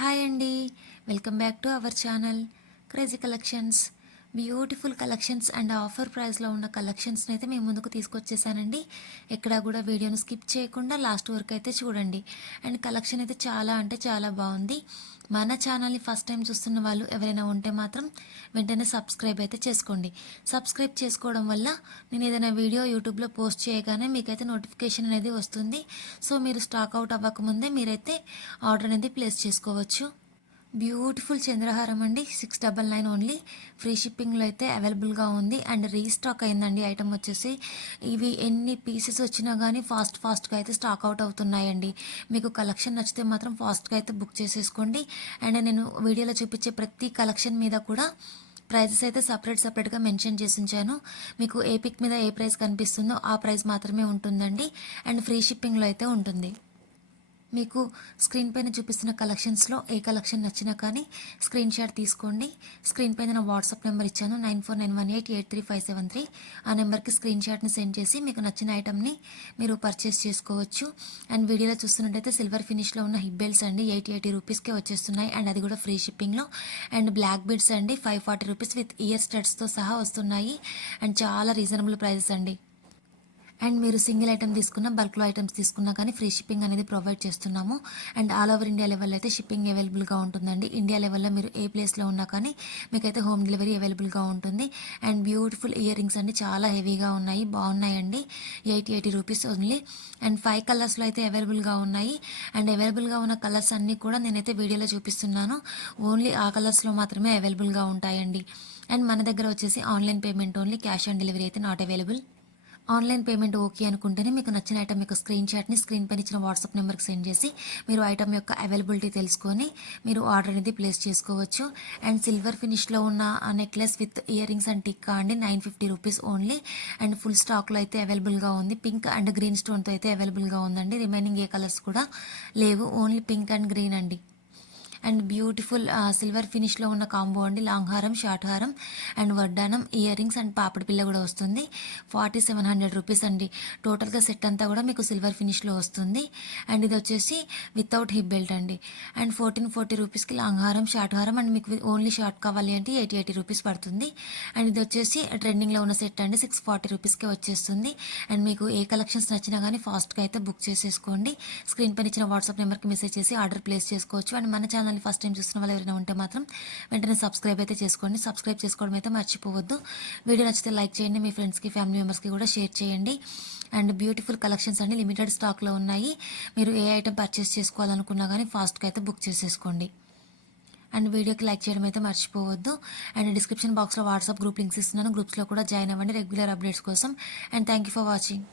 Hi అండి, welcome back to our channel crazy collections. Beautiful collections and offer ప్రైస్లో ఉన్న కలెక్షన్స్ని అయితే మేము ముందుకు తీసుకొచ్చేసానండి. ఎక్కడా కూడా వీడియోను స్కిప్ చేయకుండా లాస్ట్ వరకు అయితే చూడండి. అండ్ కలెక్షన్ అయితే చాలా అంటే చాలా బాగుంది. మన ఛానల్ని ఫస్ట్ టైం చూస్తున్న వాళ్ళు ఎవరైనా ఉంటే మాత్రం వెంటనే సబ్స్క్రైబ్ అయితే చేసుకోండి. సబ్స్క్రైబ్ చేసుకోవడం వల్ల నేను ఏదైనా వీడియో యూట్యూబ్లో పోస్ట్ చేయగానే మీకైతే నోటిఫికేషన్ అనేది వస్తుంది. సో మీరు స్టాక్ అవుట్ అవ్వకముందే మీరైతే ఆర్డర్ అనేది ప్లేస్ చేసుకోవచ్చు. బ్యూటిఫుల్ చంద్రహారం అండి, 699 ఓన్లీ. ఫ్రీ షిప్పింగ్లో అయితే అవైలబుల్గా ఉంది అండ్ రీస్టాక్ అయిందండి. ఐటమ్ వచ్చేసి ఇవి ఎన్ని పీసెస్ వచ్చినా కానీ ఫాస్ట్గా అయితే స్టాక్ అవుట్ అవుతున్నాయండి. మీకు కలెక్షన్ నచ్చితే మాత్రం ఫాస్ట్గా అయితే బుక్ చేసేసుకోండి. అండ్ నేను వీడియోలో చూపించే ప్రతి కలెక్షన్ మీద కూడా ప్రైజెస్ అయితే సపరేట్గా మెన్షన్ చేసి ఉంచాను. మీకు ఏ పిక్ మీద ఏ ప్రైస్ కనిపిస్తుందో ఆ ప్రైస్ మాత్రమే ఉంటుందండి. అండ్ ఫ్రీ షిప్పింగ్లో అయితే ఉంటుంది. మీకు స్క్రీన్ పైన చూపిస్తున్న కలెక్షన్స్లో ఏ కలెక్షన్ నచ్చినా కానీ స్క్రీన్ షాట్ తీసుకోండి. స్క్రీన్ పైన నా వాట్సాప్ నెంబర్ ఇచ్చాను, 9491883573. ఆ నెంబర్కి స్క్రీన్ షాట్ని సెండ్ చేసి మీకు నచ్చిన ఐటమ్ని మీరు పర్చేస్ చేసుకోవచ్చు. అండ్ వీడియోలో చూస్తున్నట్టయితే సిల్వర్ ఫినిష్లో ఉన్న హిప్ బెల్ట్స్ అండి 80 రూపీస్కే వచ్చేస్తున్నాయి. అండ్ అది కూడా ఫ్రీ షిప్పింగ్లో. అండ్ బ్లాక్ బీడ్స్ అండి 540 రూపీస్ విత్ ఇయర్ స్టడ్స్తో సహా వస్తున్నాయి. అండ్ చాలా రీజనబుల్ ప్రైజెస్ అండి. అండ్ మీరు సింగిల్ ఐటమ్ తీసుకున్న, బల్క్లో ఐటమ్స్ తీసుకున్నా కానీ ఫ్రీ షిప్పింగ్ అనేది ప్రొవైడ్ చేస్తున్నాము. అండ్ ఆల్ ఓవర్ ఇండియా లెవెల్లో అయితే షిప్పింగ్ అవైలబుల్గా ఉంటుందండి. ఇండియా లెవెల్లో మీరు ఏ ప్లేస్లో ఉన్నా కానీ మీకైతే హోమ్ డెలివరీ అవైలబుల్గా ఉంటుంది. అండ్ బ్యూటిఫుల్ ఇయర్ రింగ్స్ అండి, చాలా హెవీగా ఉన్నాయి, బాగున్నాయండి. 80 రూపీస్ ఓన్లీ. అండ్ 5 కలర్స్లో అయితే అవైలబుల్గా ఉన్నాయి. అండ్ అవైలబుల్గా ఉన్న కలర్స్ అన్నీ కూడా నేనైతే వీడియోలో చూపిస్తున్నాను. ఓన్లీ ఆ కలర్స్లో మాత్రమే అవైలబుల్గా ఉంటాయండి. అండ్ మన దగ్గర వచ్చేసి online payment only, cash on delivery అయితే not available. Online payment okay అనుకుంటేనే మీకు నచ్చిన ఐటమ్ యొక్క స్క్రీన్ షాట్ని స్క్రీన్ పైన ఇచ్చిన వాట్సాప్ నెంబర్కి సెండ్ చేసి మీరు ఐటమ్ యొక్క అవైలబిలిటీ తెలుసుకొని మీరు ఆర్డర్ అనేది ప్లేస్ చేసుకోవచ్చు. అండ్ సిల్వర్ ఫినిష్లో ఉన్న necklace with ear rings and tikka అండి 950 రూపీస్ ఓన్లీ. అండ్ ఫుల్ స్టాక్లో అయితే అవైలబుల్గా ఉంది. పింక్ అండ్ గ్రీన్ స్టోన్తో అయితే అవైలబుల్గా ఉందండి. రిమైనింగ్ ఏ కలర్స్ కూడా లేవు, ఓన్లీ పింక్ అండ్ గ్రీన్ అండి. అండ్ బ్యూటిఫుల్ సిల్వర్ ఫినిష్లో ఉన్న కాంబో అండి, లాంగ్ హారం, షార్ట్ హారం అండ్ వడ్డానం, ఇయర్ రింగ్స్ అండ్ పాపడి పిల్ల కూడా వస్తుంది. 4700 రూపీస్ అండి. టోటల్గా సెట్ అంతా కూడా మీకు సిల్వర్ ఫినిష్లో వస్తుంది. అండ్ ఇది వచ్చేసి వితౌట్ హిప్ బెల్ట్ అండి. అండ్ 1440 రూపీస్కి లాంగ్ హారం, షార్ట్ హారం అండ్ మీకు ఓన్లీ షార్ట్ కావాలి అంటే 80 రూపీస్ పడుతుంది. అండ్ ఇది వచ్చేసి ట్రెండింగ్లో ఉన్న సెట్ అండి, 640 రూపీస్కే వచ్చేస్తుంది. అండ్ మీకు ఏ కలెక్షన్స్ నచ్చినా కానీ ఫాస్ట్గా అయితే బుక్ చేసేసుకోండి. స్క్రీన్ పైన ఇచ్చిన వాట్సాప్ నెంబర్కి మెసేజ్ చేసి ఆర్డర్ ప్లేస్ చేసుకోవచ్చు. అండ్ మన ఛానల్ ఫస్ట్ టైం చూస్తున్న వాళ్ళు ఎవరైనా ఉంటే మాత్రం వెంటనే సబ్స్క్రైబ్ అయితే చేసుకోండి. సబ్స్క్రైబ్ చేసుకోవడం అయితే మర్చిపోవద్దు. వీడియో నచ్చితే లైక్ చేయండి, మీ ఫ్రెండ్స్కి ఫ్యామిలీ మెంబర్స్కి కూడా షేర్ చేయండి. అండ్ బ్యూటిఫుల్ కలెక్షన్స్ అన్ని లిమిటెడ్ స్టాక్లో ఉన్నాయి. మీరు ఏ ఐటమ్ పర్చేస్ చేసుకోవాలనుకున్నా కానీ ఫాస్ట్గా అయితే బుక్ చేసేసుకోండి. అండ్ వీడియోకి లైక్ చేయడం అయితే మర్చిపోవద్దు. అండ్ డిస్క్రిప్షన్ బాక్స్లో వాట్సాప్ గ్రూప్ లింక్స్ ఇస్తున్నాను, గ్రూప్స్లో కూడా జాయిన్ అవ్వండి రెగ్యులర్ అప్డేట్స్ కోసం. And thank you for watching.